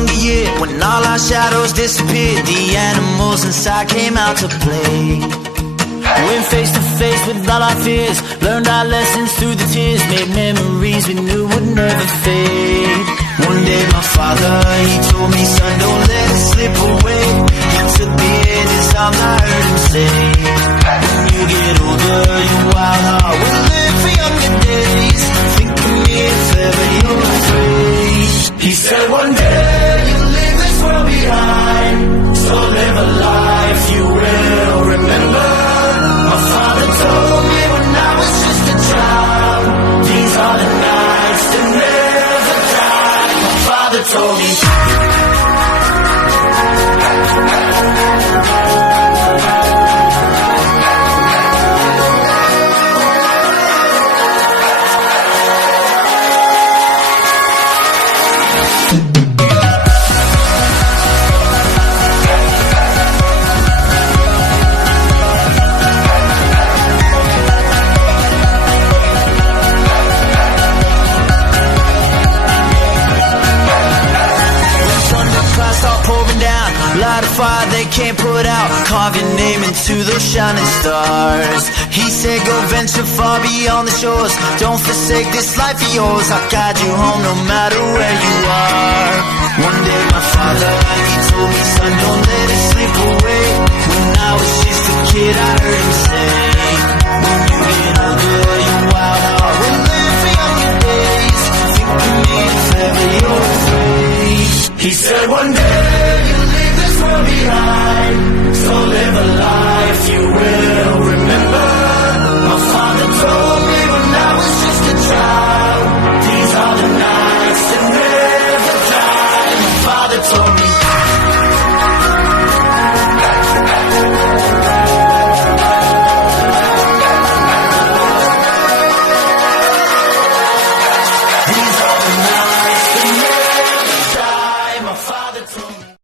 younger year, when all our shadows disappeared, the animals inside came out to play. Went face to face with all our fears, learned our lessons through the tears, made memories we knew would never fade. One day my father, he told me, son, don't let it slip away. He took me in his arms, I heard him say, when you get older, your wild heart will live for younger days. Think of me if ever you're afraid. He said one day you'll leave this world behind, so live a life you will remember. My father told me when I was just a child, these are the nights that never die. My father told me. Light a fire they can't put out, carve your name into those shining stars. He said go venture far beyond the shores, don't forsake this life of yours. I'll guide you home no matter where you are. One day my father, he told me, son, don't let it slip away. When I was just a kid I heard him say, when you get older your wild heart will live for younger days. Think of me if ever you're afraid. He said one day behind, so live a life you will